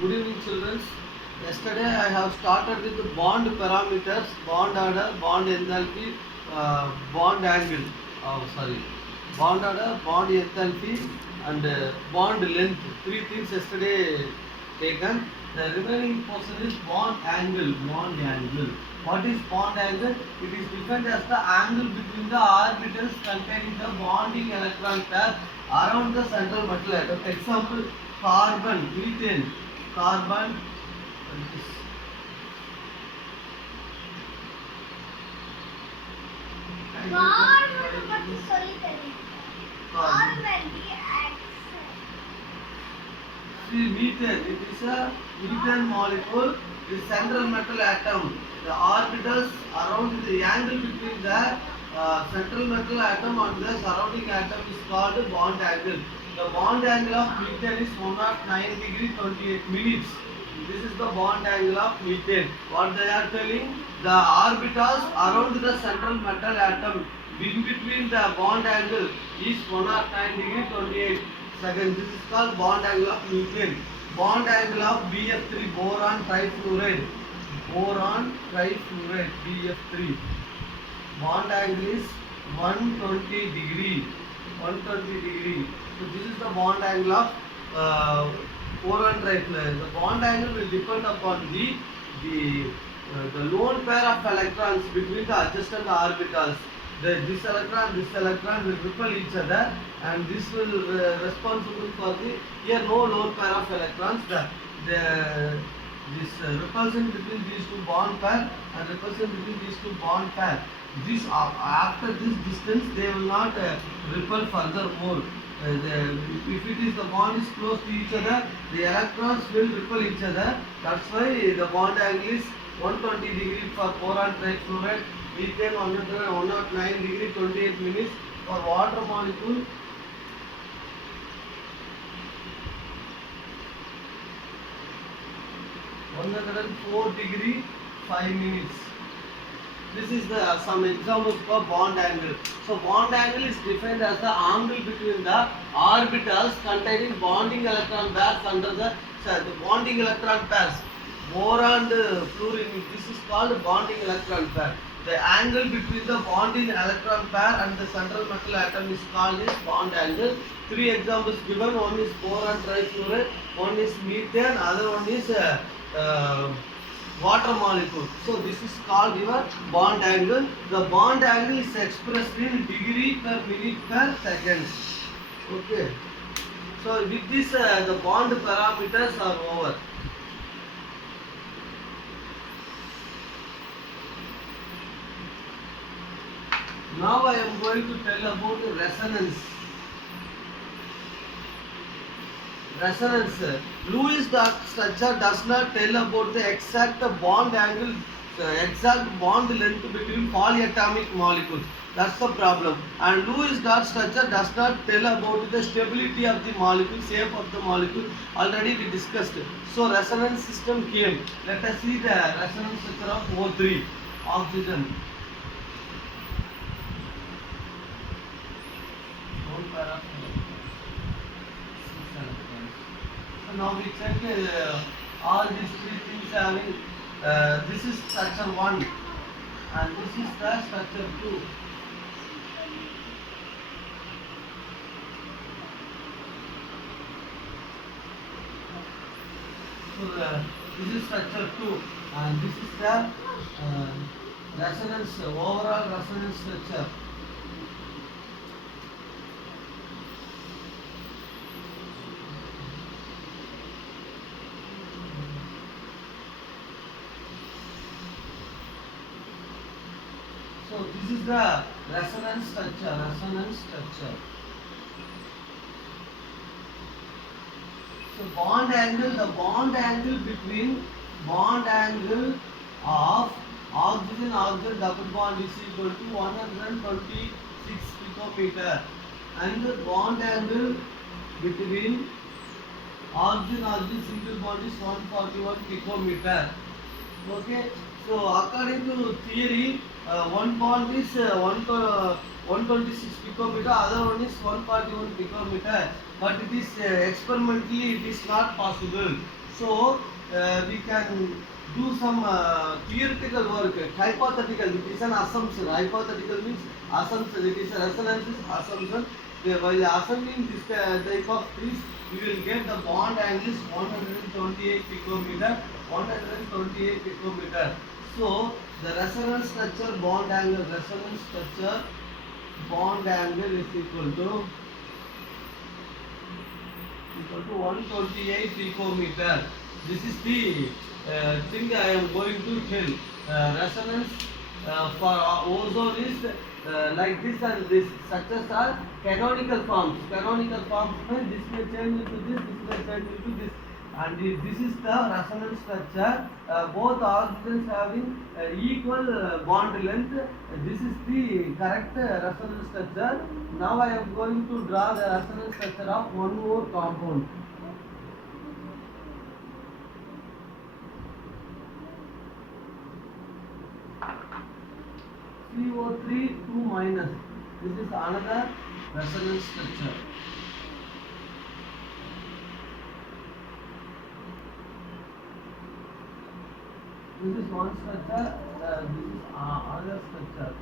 Good evening, children. Yesterday I have started with the bond parameters, bond order, bond enthalpy, bond angle. Bond order, bond enthalpy, and bond length. Three things yesterday taken. The remaining portion is bond angle. Bond angle. What is bond angle? It is defined as the angle between the orbitals containing the bonding electron pair around the central metal atom. Example: carbon, methane, carbon. God would பத்தி சொல்லி தரேன். Already See, methane. It is a methane molecule. The central metal atom. The orbitals around the angle between the central metal atom and the surrounding atom is called bond angle. The bond angle of methane is 109 degree 28 minutes. This is the bond angle of methane. What they are telling? The orbitals around the central metal atom in between the bond angle is 109 degree 28 seconds. This is called bond angle of methane. Bond angle of BF3, boron trifluoride. Boron trifluoride, BF3. Bond angle is 120 degree. 120 degree. So this is the bond angle of boron trifluoride. The bond angle will depend upon the lone pair of electrons between the adjacent orbitals. This electron will repel each other, and this will responsible for here no lone pair of electrons. This repulsion between these two bond pair and repulsion between these two bond pair. This after this distance they will not repel furthermore. If it is the bond is close to each other, the electrons will repel each other. That's why the bond angle is 120 degree for boron trifluoride, methane 109 degree 28 minutes for water molecule. (104 degree 5 minutes). This is the some examples for bond angle. So bond angle is defined as the angle between the orbitals containing bonding electron pairs under the bonding electron pairs. Boron and fluorine. This is called bonding electron pair. The angle between the bonding electron pair and the central metal atom is called as bond angle. Three examples given. One is boron trifluoride, one is methane, other one is water molecule. So this is called your bond angle. The bond angle is expressed in degree per minute per second. Okay. So with this the bond parameters are over. Now I am going to tell about resonance. Resonance. Lewis structure does not tell about the exact bond angle, exact bond length between polyatomic molecules. That's the problem. And Lewis dot structure does not tell about the stability of the molecule, shape of the molecule. Already we discussed. So resonance system came. Let us see the resonance structure of O3, oxygen. So now we check all these three things having this is structure 1 and this is the structure 2. So this is structure 2 and this is the resonance, overall resonance structure. So this is the resonance structure, So bond angle, the bond angle between bond angle of oxygen double bond is equal to 126 picometer, and the bond angle between oxygen single bond is 141 picometer. Okay. So according to theory, one bond is 126 picometer, other one is 141 picometer. But it is experimentally it is not possible. So we can do some theoretical work, hypothetical. It is an assumption. Hypothetical means assumption. It is a resonance is assumption. While assuming this type of things, you will get the bond angle is 128 picometer. 128 picometer. So the resonance structure bond angle, resonance structure bond angle is equal to 128 picometer. This is the thing I am going to tell. Resonance for ozone is like this and this. Such as are canonical forms. Canonical forms means this may change into this may change into this. And this is the resonance structure. Both oxygens having equal bond length. This is the correct resonance structure. Now I am going to draw the resonance structure of one more compound. CO3 2 minus. This is another resonance structure. This is one structure. This is another structure.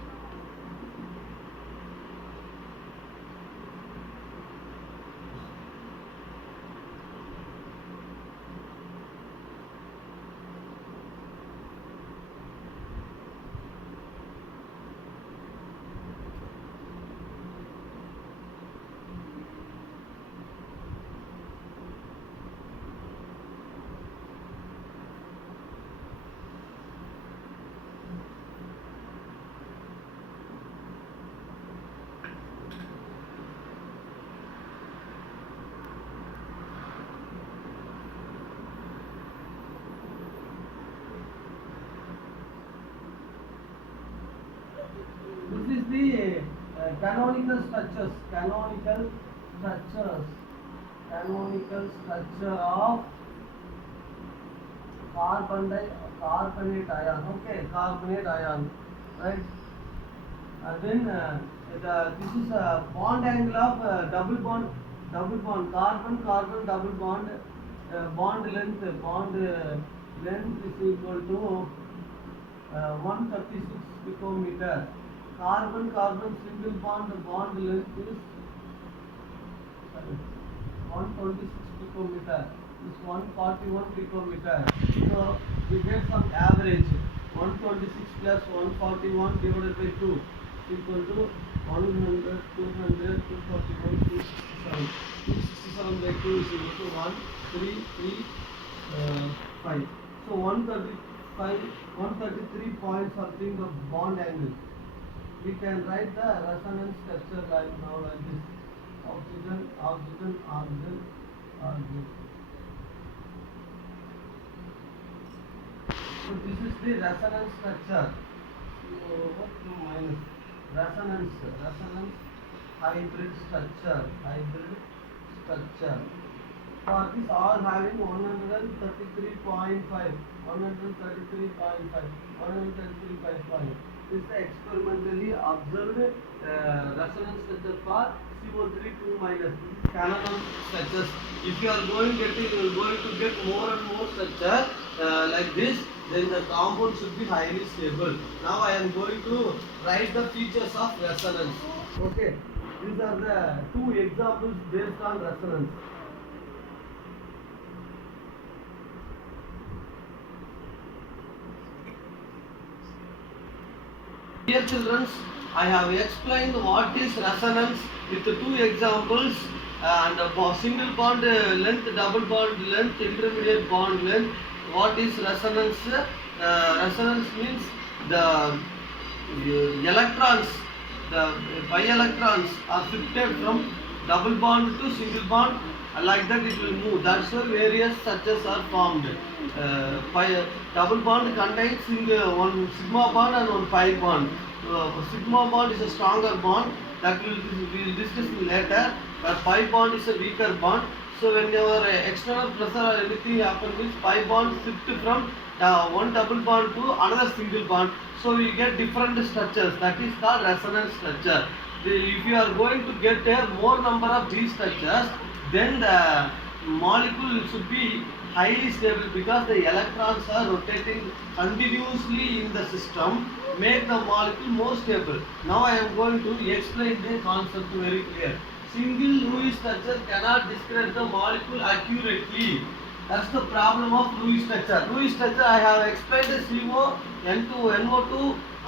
This is the canonical structure of carbonate ion. Okay, carbonate ion, right? And then this is a bond angle of double bond, carbon double bond, bond length is equal to 136 picometer. Carbon single bond length is 126 picometer. Is 141 picometer. So we get some average. 126 plus 141 divided by 2 equal to 100, 200, 241, 267. 267 by 2 is equal to 1, 3, 3, 5. So 135, 133 point something of bond angle. We can write the resonance structure like now like this. Oxygen, oxygen, oxygen, oxygen. So this is the resonance structure. So what to minus resonance hybrid structure. For this all having 133.5, 133.5. This is the experimentally observed resonance structure for CO3 2 minus. This is canonical structures. If you are going to get more and more structure like this, then the compound should be highly stable. Now I am going to write the features of resonance. Okay, these are the two examples based on resonance. Dear children, I have explained what is resonance with the two examples and single bond length, double bond length, intermediate bond length. What is resonance? Resonance means the electrons, the pi electrons are shifted from double bond to single bond. Like that it will move. That's why various structures are formed. Double bond contains one sigma bond and one pi bond. Sigma bond is a stronger bond that we will discuss later. But pi bond is a weaker bond. So whenever external pressure or anything happens, means pi bond shift from one double bond to another single bond. So we get different structures. That is called resonance structure. If you are going to get a more number of these structures, then the molecule should be highly stable because the electrons are rotating continuously in the system, make the molecule more stable. Now I am going to explain the concept very clear. Single Lewis structure cannot describe the molecule accurately. That's the problem of Lewis structure. Lewis structure I have explained the CO, N2, NO2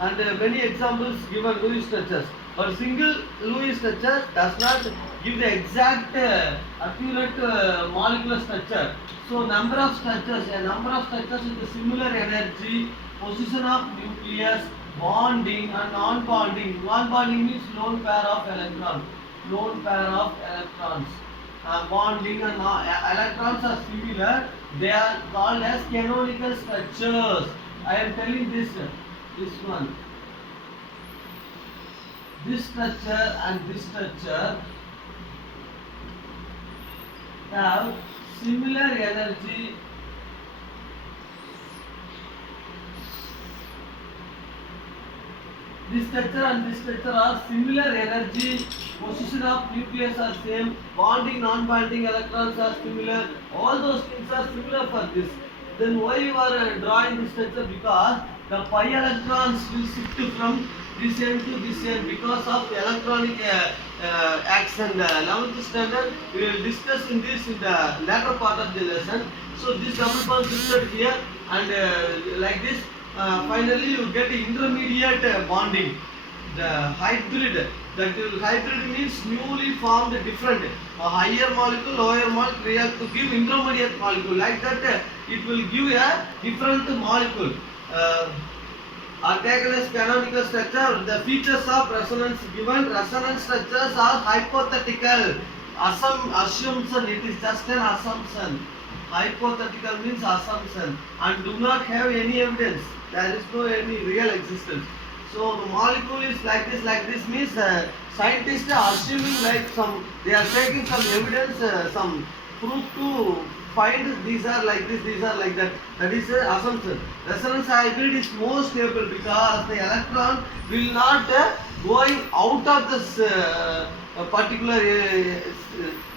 and many examples given Lewis structures. But single Lewis structure does not give the exact accurate molecular structure. So number of structures with similar energy, position of nucleus, bonding and non-bonding. Non-bonding means lone pair of electrons. Lone pair of electrons. Bonding and electrons are similar. They are called as canonical structures. I am telling this one. This structure and this structure have similar energy. This structure and this structure are similar energy, position of nucleus are same, bonding, non-bonding electrons are similar, all those things are similar for this. Then why you are drawing this structure? Because the pi electrons will shift from this end to this end because of electronic action. 11th standard we will discuss in this in the latter part of the lesson. So this double bond shifted here and like this. Finally you get intermediate bonding, the hybrid. That hybrid means newly formed different higher molecule, lower molecule react to give intermediate molecule. Like that it will give a different molecule. Are taken as canonical structure. The features of resonance given. Resonance structures are hypothetical. Assumption. It is just an assumption. Hypothetical means assumption and do not have any evidence. There is no any real existence. So the molecule is like this means scientists are assuming like they are taking some evidence, some proof to find these are like this, these are like that. That is an assumption. Resonance hybrid is more stable because the electron will not going out of this particular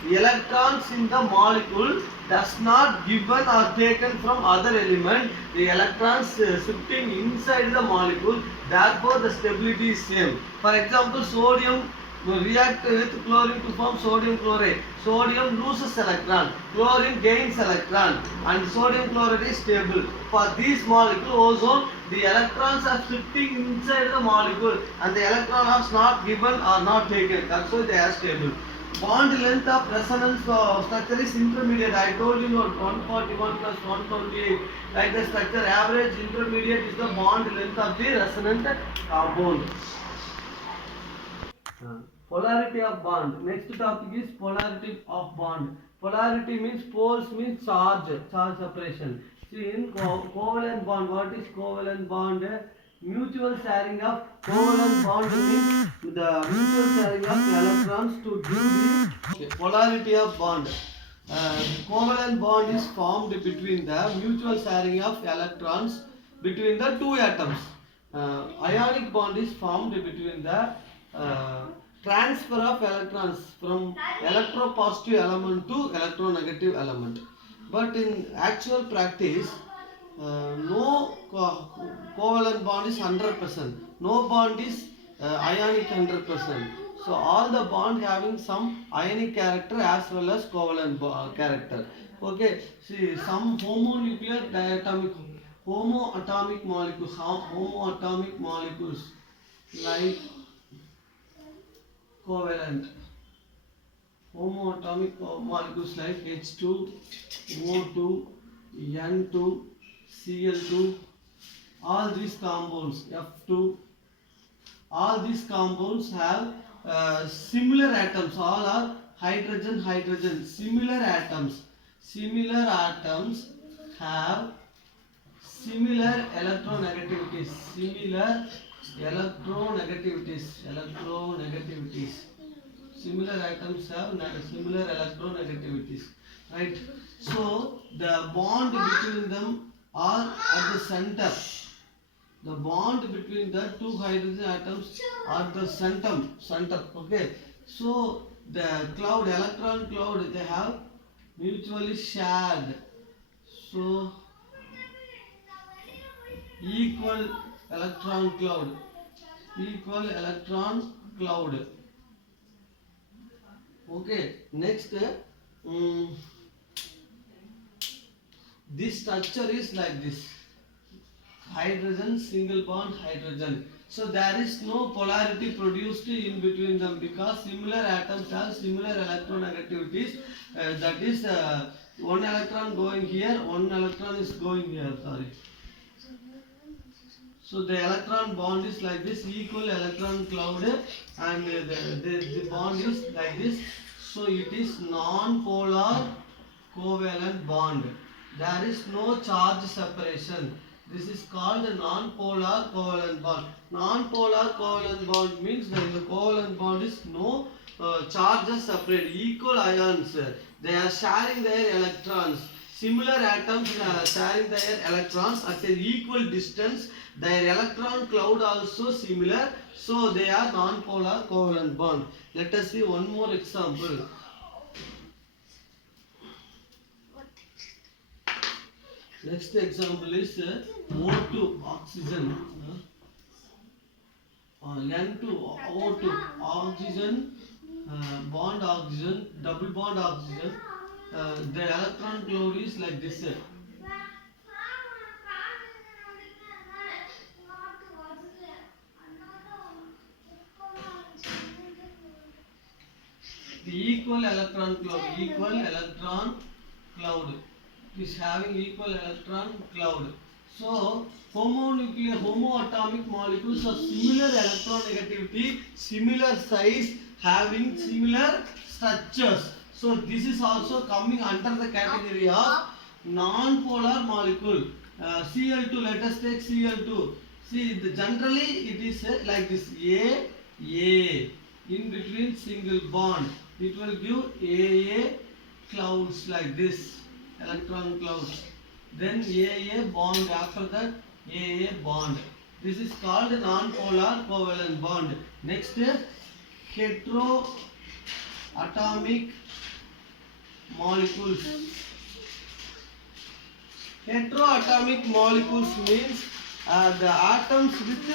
electrons in the molecule does not given or taken from other element. The electrons shifting inside the molecule, therefore the stability is same. For example, sodium react with chlorine to form sodium chloride. Sodium loses electron, chlorine gains electron, and sodium chloride is stable. For this molecule ozone, the electrons are shifting inside the molecule and the electron is not given or not taken. That's why they are stable. Bond length of resonance structure is intermediate. I told you not 141 plus 128. Like the structure, average intermediate is the bond length of the resonant compound. Polarity of bond. Next topic is polarity of bond. Polarity means poles means charge separation. See in covalent bond, what is covalent bond? Mutual sharing of covalent bond means the mutual sharing of electrons to give the polarity of bond. Covalent bond is formed between the mutual sharing of electrons between the two atoms. Ionic bond is formed between the transfer of electrons from electropositive element to electronegative element. But in actual practice, no covalent bond is 100%. No bond is ionic 100%. So all the bond having some ionic character as well as covalent character. Okay, see some homonuclear diatomic homoatomic molecules like covalent homoatomic molecules like H2, O2, N2, Cl2, all these compounds F2, all these compounds have similar atoms. All are hydrogen. Similar atoms have similar electronegativities. Similar atoms have similar electronegativities, right? So the bond between them are at the center. The bond between the two hydrogen atoms are the center. Okay. So the electron cloud, they have mutually shared. So equal electron cloud. Equal electron cloud. Okay. Next, this structure is like this. Hydrogen, single bond hydrogen. So there is no polarity produced in between them because similar atoms have similar electronegativities. That is, one electron going here, one electron is going here. Sorry. So the electron bond is like this, equal electron cloud, and the bond is like this. So it is non-polar covalent bond. There is no charge separation. This is called a non-polar covalent bond. Non-polar covalent bond means that in the covalent bond is no charges separate. Equal ions. They are sharing their electrons. Similar atoms sharing their electrons at an equal distance. Their electron cloud also similar. So they are non-polar covalent bond. Let us see one more example. Next example is O2 oxygen. N2 O2 oxygen, bond oxygen, double bond oxygen. The electron cloud is like this. The equal electron cloud is having equal electron cloud. So homoatomic molecules of similar electronegativity, similar size, having similar structures. So this is also coming under the category of non-polar molecule. Cl2, let us take Cl2. See, generally it is like this, A in between single bond. It will give AA clouds like this, electron clouds. Then AA bond, after that AA bond. This is called non-polar covalent bond. Next, heteroatomic molecules. Heteroatomic molecules means the atoms with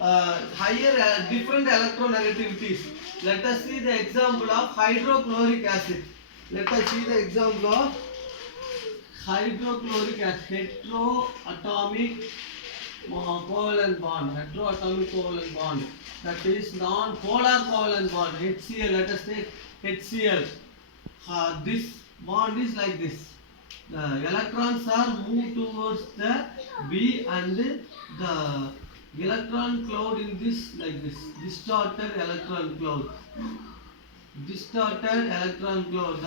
higher different electronegativities. Let us see the example of hydrochloric acid. Let us see the example of hydrochloric acid. Heteroatomic covalent bond. Heteroatomic covalent bond. That is non-polar covalent bond. HCl. Let us take HCl. This bond is like this. The electrons are moved towards the B and the electron cloud in this like this. Distorted electron cloud. Distorted electron cloud.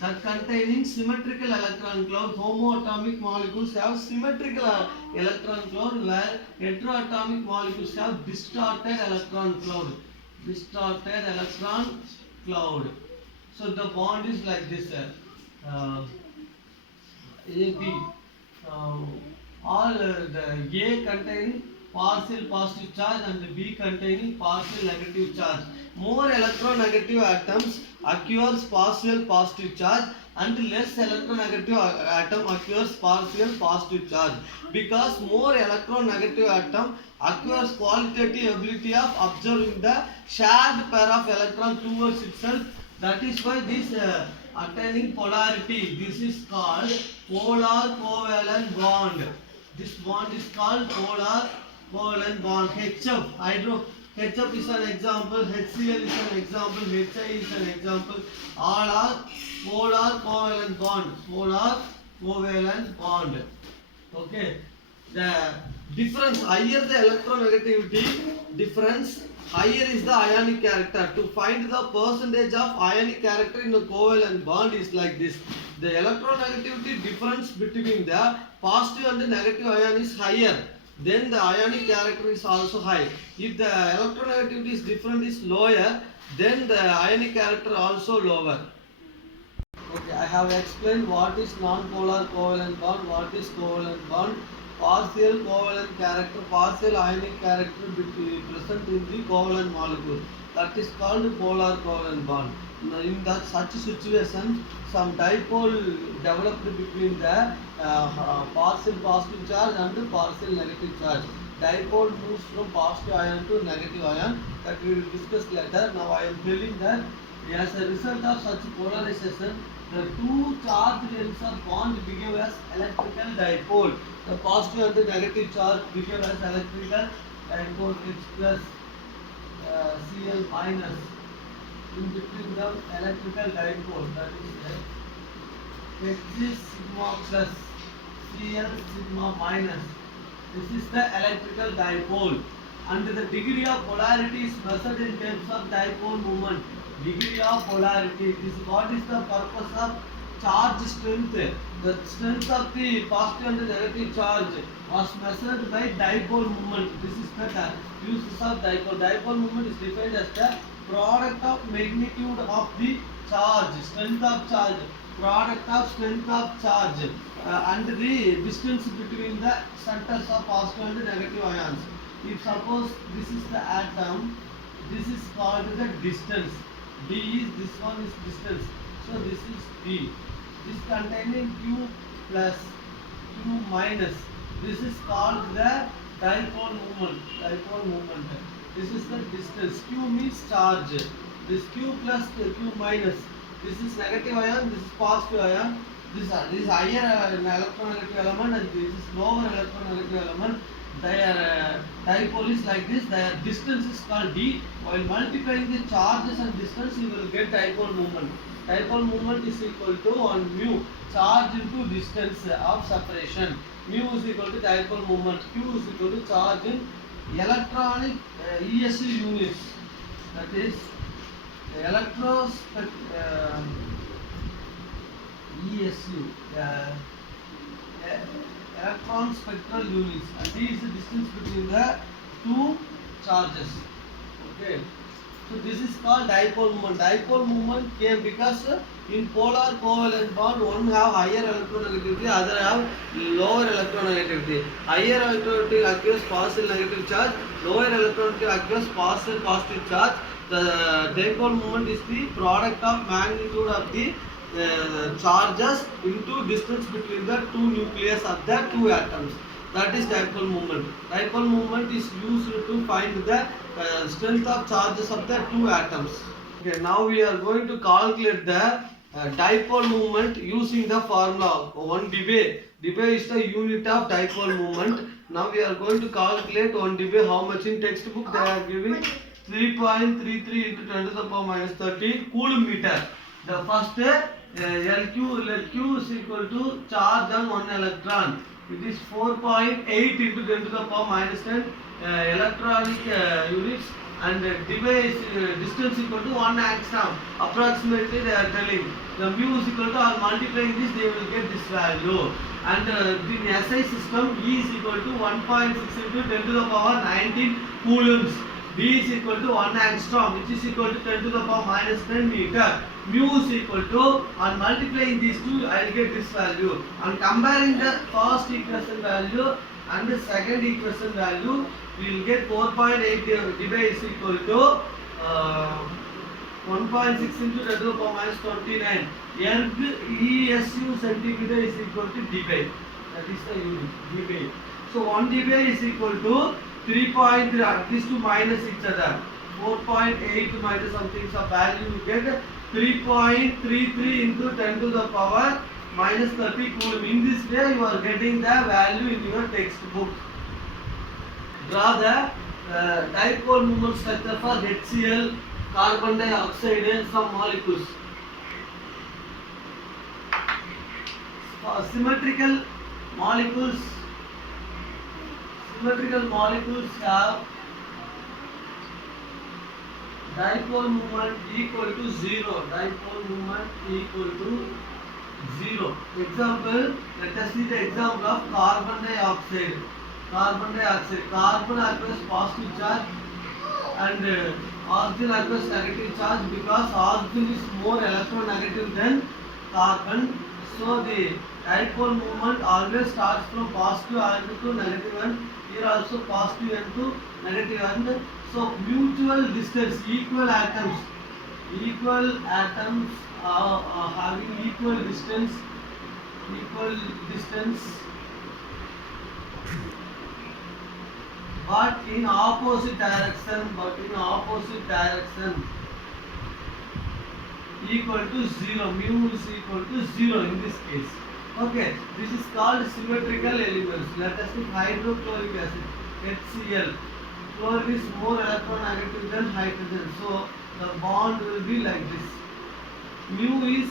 That containing symmetrical electron cloud. Homoatomic molecules have symmetrical electron cloud, where heteroatomic molecules have distorted electron cloud. Distorted electron cloud. So the bond is like this. AB. All the A containing partial positive charge and the B containing partial negative charge. More electronegative atoms acquires partial positive charge and less electronegative atom acquires partial positive charge. Because more electronegative atom acquires qualitative ability of observing the shared pair of electrons towards itself. That is why this attaining polarity. This is called polar covalent bond. This bond is called polar covalent bond. HF, HF is an example, HCl is an example, HI is an example. All are polar covalent bond. Polar covalent bond. Okay. The difference, higher the electronegativity difference, higher is the ionic character. To find the percentage of ionic character in a covalent bond is like this. The electronegativity difference between the positive and the negative ion is higher. Then the ionic character is also high. If the electronegativity is different is lower, then the ionic character also lower. Okay, I have explained what is non-polar covalent bond, what is covalent bond, partial covalent character, partial ionic character present in the covalent molecule. That is called polar covalent bond. in that such situation, some dipole developed between the partial positive charge and the partial negative charge. Dipole moves from positive ion to negative ion, that we will discuss later. Now I am telling that as a result of such polarization, the two charged ends of bond behave as electrical dipole. The positive and the negative charge behave as electrical dipole. H plus Cl minus in between the electrical dipole, that is H is sigma plus Cl sigma minus. This is the electrical dipole, and the degree of polarity is measured in terms of dipole moment. Degree of polarity, this what is the purpose of charge strength. The strength of the positive and the negative charge was measured by dipole moment. This is the uses of dipole. Dipole moment is defined as the product of magnitude of the charge, strength of charge, product of strength of charge, and the distance between the centers of positive and negative ions. If suppose this is the atom, this is called the distance. D is, this one is distance. So this is D. This containing Q plus Q minus. This is called the dipole moment. Dipole moment. This is the distance. Q means charge. This Q plus Q minus. This is negative ion. This is positive ion. This is higher electronegative element and this is lower electronegative element. Their dipole is like this. Their distance is called D. While multiplying the charges and distance, you will get dipole moment. Dipole moment is equal to 1 mu charge into distance of separation. Mu is equal to dipole moment. Q is equal to charge in electronic ESU units. That is ESU. Electron spectral units, and D is the distance between the two charges. Okay, so this is called dipole moment. Dipole moment came because in polar covalent bond, one have higher electronegativity, other have lower electronegativity. Higher electronegativity occurs partial negative charge, lower electronegativity occurs partial positive charge. The dipole moment is the product of magnitude of the charges into distance between the two nucleus of the two atoms. That is dipole moment. Dipole moment is used to find the strength of charges of the two atoms. Okay, now we are going to calculate the dipole moment using the formula 1 dB. dB is the unit of dipole moment. Now we are going to calculate 1 dB. How much in textbook they are giving? 3.33 into 10 to the power minus 30 coulomb meter. The first LQ is equal to charge on 1 electron. It is 4.8 into 10 to the power minus 10 electronic units, and device distance equal to 1 angstrom. Approximately they are telling. The mu is equal to, on multiplying this they will get this value. And in SI system, E is equal to 1.6 into 10 to the power 19 coulombs. B is equal to 1 angstrom, which is equal to 10 to the power minus 10 meter. Mu is equal to, on multiplying these two, I will get this value. On comparing the first equation value and the second equation value, we will get 4.8 dB is equal to 1.6 into 10 to the power minus 29. Erg ESU centimeter is equal to dB. That is the unit, dB. So 1 dB is equal to 3.3, these two minus each other. 4.8 minus something, some value you get 3.33 into 10 to the power minus 30 coulomb. In this way you are getting the value in your textbook. Draw the dipole moment structure for HCl, carbon dioxide and some molecules. For symmetrical molecules have dipole moment equal to 0. Dipole moment equal to 0. Example, let us see the example of carbon dioxide. Carbon occurs positive charge and oxygen occurs negative charge, because oxygen is more electronegative than carbon. So the dipole moment always starts from positive end to negative end. Here also positive end to negative end. So mutual distance, equal atoms equal atoms are having equal distance, but in opposite direction, equal to 0. Mu is equal to 0 in this case. Okay, this is called symmetrical elements. Let us take hydrochloric acid, HCl. Chlorine is more electronegative than hydrogen, so the bond will be like this. Mu is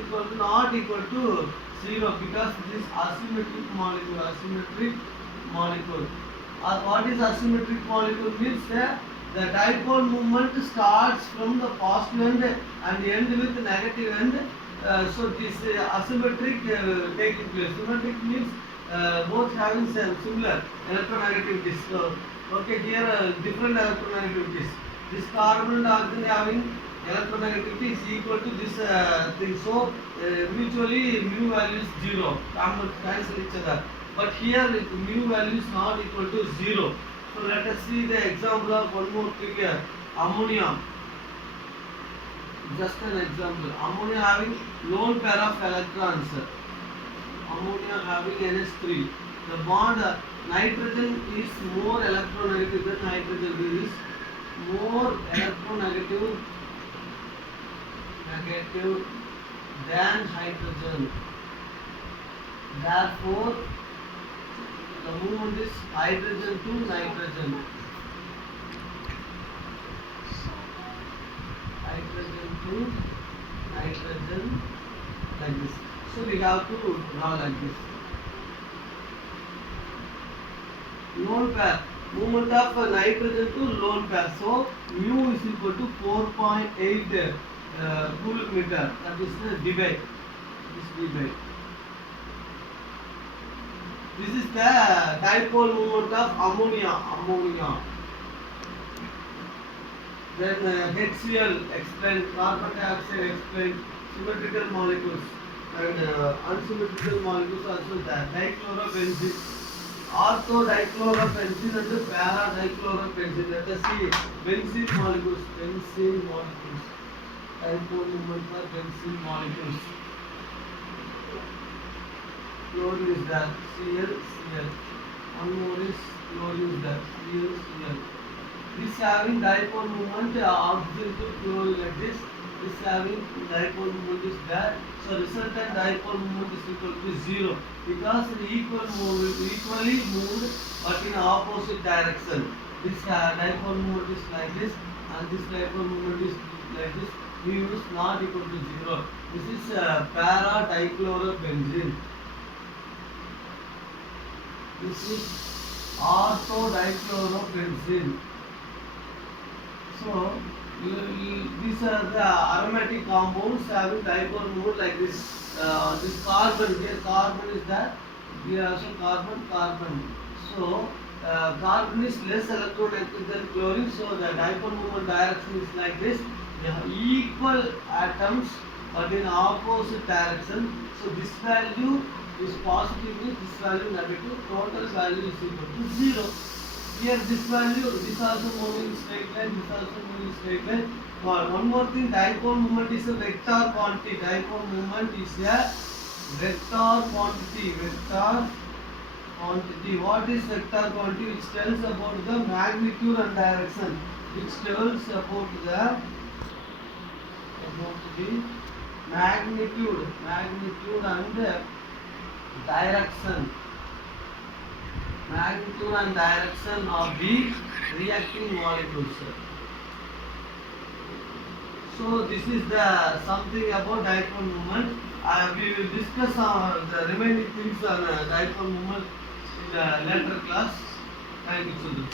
equal to not equal to 0 because this asymmetric molecule. What is asymmetric molecule means the dipole moment starts from the positive end and end with negative end. So this asymmetric taking place. Symmetric means both having similar electronegativities. So okay, here different electronegativities. This carbon and oxygen having electronegativity is equal to this thing. So mutually mu value is 0. Cancel each other. But here mu value is not equal to 0. So let us see the example of one more thing here. Ammonia. Just an example. Ammonia having lone pair of electrons. Ammonia having NH3. The bond nitrogen is more electronegative than hydrogen. This is more electronegative than hydrogen. Therefore, the movement is hydrogen to nitrogen. Hydrogen to nitrogen like this. So we have to draw like this. Lone pair. Movement of nitrogen to lone pair. So mu is equal to 4.8 coulomb meter. That is the debate. This is the dipole moment of ammonia. Then HCl explained, carbon dioxide explained, symmetrical molecules and unsymmetrical molecules also there. Dichlorobenzene, orthodichlorobenzene and para-dichlorobenzene. Let us see benzene molecules. Dipole moment for benzene molecules. Chlorine is there, Cl. One more is chlorine is there, Cl. This having dipole moment, oxygen to chlorine like this. This having dipole moment is there. So resultant dipole moment is equal to 0 because equally moved but in opposite direction. This dipole moment is like this and this dipole moment is like this. Mu is not equal to 0. This is para-dichlorobenzene. This is orthodichlorobenzene. So these are the aromatic compounds having dipole moment like this. This carbon here, carbon is there. Here also carbon. So carbon is less electronegative than chlorine. So the dipole moment direction is like this. They have equal atoms but in opposite direction. So this value is positive, this value negative. Total value is equal to 0. Here this value, this also moving straight line, this also moving straight line. One more thing, dipole moment is a vector quantity. Dipole moment is a vector quantity. What is vector quantity? Which tells about the magnitude and direction. Which tells about the magnitude and direction. Magnitude and direction of the reacting molecules. So this is the something about dipole moment. We will discuss the remaining things on dipole moment in the later class. Thank you, children.